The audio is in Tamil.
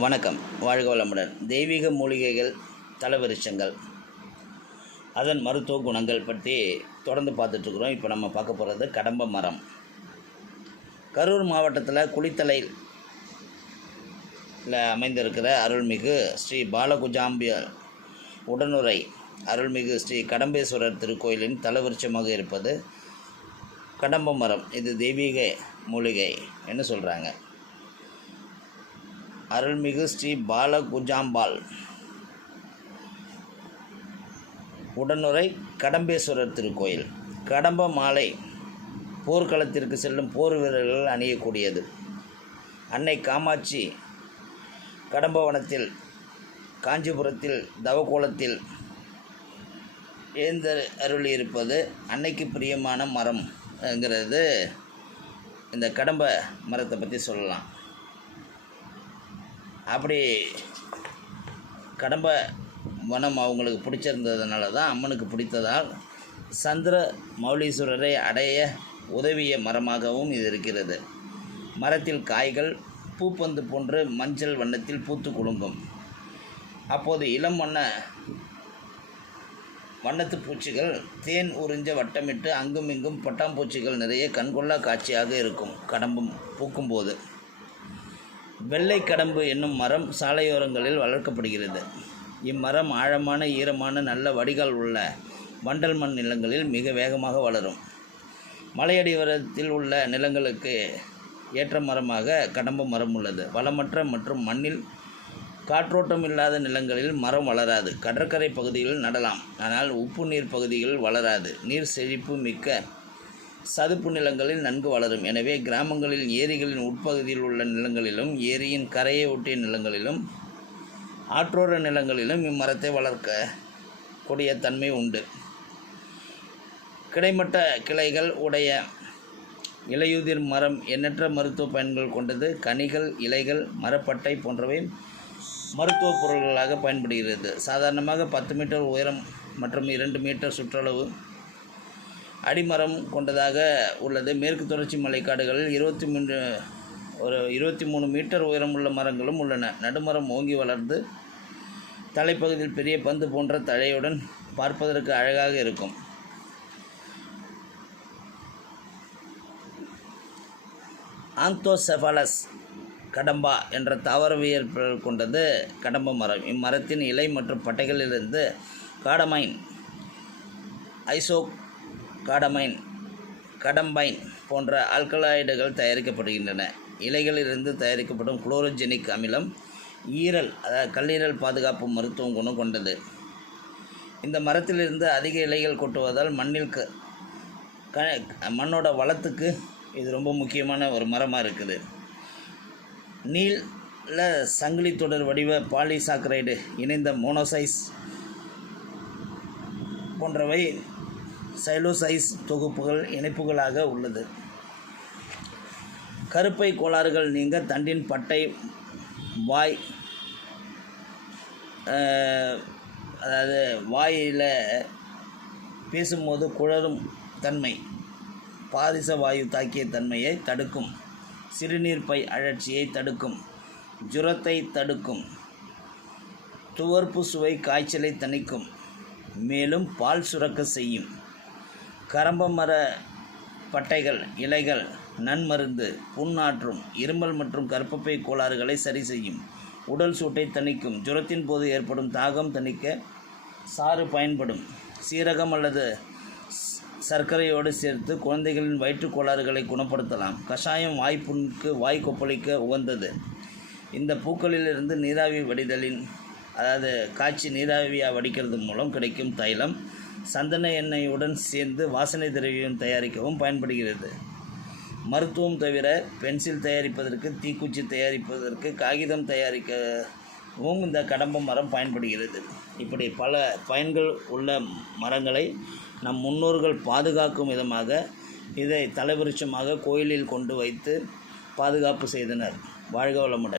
வணக்கம். வாழ்க வளமுடன். தெய்வீக மூலிகைகள் தலவிருஷங்கள். அதன் மருத்துவ குணங்கள் பற்றி தொடர்ந்து பார்த்துட்ருக்குறோம். இப்போ நம்ம பார்க்க போகிறது கடம்ப மரம். கரூர் மாவட்டத்தில் குளித்தலையில் அமைந்திருக்கிற அருள்மிகு ஸ்ரீ பாலகுஜாம்பியர் உடனுரை அருள்மிகு ஸ்ரீ கடம்பேஸ்வரர் திருக்கோயிலின் தலவிருட்சமாக இருப்பது கடம்ப மரம். இது தெய்வீக மூலிகை என்று சொல்கிறாங்க. அருள்மிகு ஸ்ரீ பாலகுஜாம்பாள். உடனுரை கடம்பேஸ்வரர் திருக்கோயில். கடம்ப மாலை போர்க்களத்திற்கு செல்லும் போர் வீரர்கள் அணியக்கூடியது. அன்னை காமாட்சி கடம்பவனத்தில் காஞ்சிபுரத்தில் தவக்கோலத்தில் எழுந்த அருளி இருப்பது அன்னைக்கு பிரியமான மரம்ங்கிறது இந்த கடம்ப மரத்தை பற்றி சொல்லலாம். அப்படி கடம்ப வனம் அவங்களுக்கு பிடிச்சிருந்ததுனால தான் அம்மனுக்கு பிடித்ததால் சந்திர மௌலீஸ்வரரை அடைய உதவிய மரமாகவும் இது இருக்கிறது. மரத்தில் காய்கள் பூப்பந்து போன்று மஞ்சள் வண்ணத்தில் பூத்து குலுங்கும். அப்போது இளம் வண்ண வண்ணத்து பூச்சிகள் தேன் உறிஞ்ச வட்டமிட்டு அங்கும் இங்கும் பட்டாம்பூச்சிகள் நிறைய கண்கொள்ளா காட்சியாக இருக்கும். கடம்பும் பூக்கும்போது. வெள்ளை கடம்பு என்னும் மரம் சாலையோரங்களில் வளர்க்கப்படுகிறது. இம்மரம் ஆழமான ஈரமான நல்ல வடிகால் உள்ள வண்டல் மண் நிலங்களில் மிக வேகமாக வளரும். மலையடிவாரத்தில் உள்ள நிலங்களுக்கு ஏற்ற மரமாக கடம்ப மரம் உள்ளது. வளமற்ற மற்றும் மண்ணில் காற்றோட்டம் இல்லாத நிலங்களில் மரம் வளராது. கடற்கரை பகுதிகளில் நடலாம். ஆனால் உப்பு நீர் பகுதிகளில் வளராது. நீர் செழிப்பு மிக்க சதுப்பு நிலங்களில் நன்கு வளரும். எனவே கிராமங்களில் ஏரிகளின் உட்பகுதியில் உள்ள நிலங்களிலும் ஏரியின் கரையை ஒட்டிய நிலங்களிலும் ஆற்றோர நிலங்களிலும் இம்மரத்தை வளர்க்க கூடிய தன்மை உண்டு. கிடைமட்ட கிளைகள் உடைய இலையுதிர் மரம் எண்ணற்ற மருத்துவ பயன்கள் கொண்டது. கனிகள் இலைகள் மரப்பட்டை போன்றவை மருத்துவ பொருள்களாக பயன்படுகிறது. சாதாரணமாக பத்து மீட்டர் உயரம் மற்றும் இரண்டு மீட்டர் சுற்றளவு அடிமரம் கொண்டதாக உள்ளது. மேற்கு தொடர்ச்சி மலைக்காடுகளில் இருபத்தி மூன்று ஒரு இருபத்தி மூணு மீட்டர் உயரமுள்ள மரங்களும் உள்ளன. நடுமரம் ஓங்கி வளர்ந்து தலைப்பகுதியில் பெரிய பந்து போன்ற தழையுடன் பார்ப்பதற்கு அழகாக இருக்கும். ஆந்தோசெஃபாலஸ் கடம்பா என்ற தாவரவியல் கொண்டது கடம்ப மரம். இம்மரத்தின் இலை மற்றும் பட்டைகளிலிருந்து காடமைன் ஐசோக் காடமைன் கடம்பைன் போன்ற ஆல்கலாய்டுகள் தயாரிக்கப்படுகின்றன. இலைகளிலிருந்து தயாரிக்கப்படும் குளோரோஜெனிக் அமிலம் ஈரல் அதாவது கல்லீரல் பாதுகாப்பு மருத்துவம் குணம் கொண்டது. இந்த மரத்திலிருந்து அதிக இலைகள் கொட்டுவதால் மண்ணில் க க மண்ணோட வளத்துக்கு இது ரொம்ப முக்கியமான ஒரு மரமாக இருக்குது. நீல சங்கிலி தொடர் வடிவ பாலிசாக்கரைடு இணைந்த மோனோசைஸ் போன்றவை சைலோசைஸ் தொகுப்புகள் இணைப்புகளாக உள்ளது. கருப்பை கோளாறுகள் நீங்க தண்டின் பட்டை வாய் அதாவது வாயில் பேசும்போது குழறும் தன்மை பாரிச வாயு தாக்கிய தன்மையை தடுக்கும் சிறுநீர் பை அழற்சியை தடுக்கும் ஜுரத்தை தடுக்கும் துவர்ப்பு சுவை காய்ச்சலை தணிக்கும் மேலும் பால் சுரக்க செய்யும். கரம்ப மர பட்டைகள் இலைகள் நன்மருந்து புண்ணாற்றும் இருமல் மற்றும் கர்ப்பப்பை கோளாறுகளை சரி செய்யும் உடல் சூட்டை தணிக்கும். ஜுரத்தின் போது ஏற்படும் தாகம் தணிக்க சாறு பயன்படும். சீரகம் அல்லது சர்க்கரையோடு சேர்த்து குழந்தைகளின் வயிற்றுக் கோளாறுகளை குணப்படுத்தலாம். கஷாயம் வாய்ப்புண்ணுக்கு வாய் கொப்பளிக்க உகந்தது. இந்த பூக்களிலிருந்து நீராவி வடிதலின் அதாவது காய்ச்சி நீராவியாக வடிக்கிறது மூலம் கிடைக்கும் தைலம். சந்தன எண்ணெயுடன் சேர்ந்து வாசனை திரவியம் தயாரிக்கவும் பயன்படுகிறது. மருத்துவம் தவிர பென்சில் தயாரிப்பதற்கு தீக்குச்சி தயாரிப்பதற்கு காகிதம் தயாரிக்கவும் இந்த கடம்ப மரம் பயன்படுகிறது. இப்படி பல பயன்கள் உள்ள மரங்களை நம் முன்னோர்கள் பாதுகாக்கும் விதமாக இதை தலைவிருட்சமாக கோயிலில் கொண்டு வைத்து பாதுகாப்பு செய்தனர். வாழ்க வளமுடன்.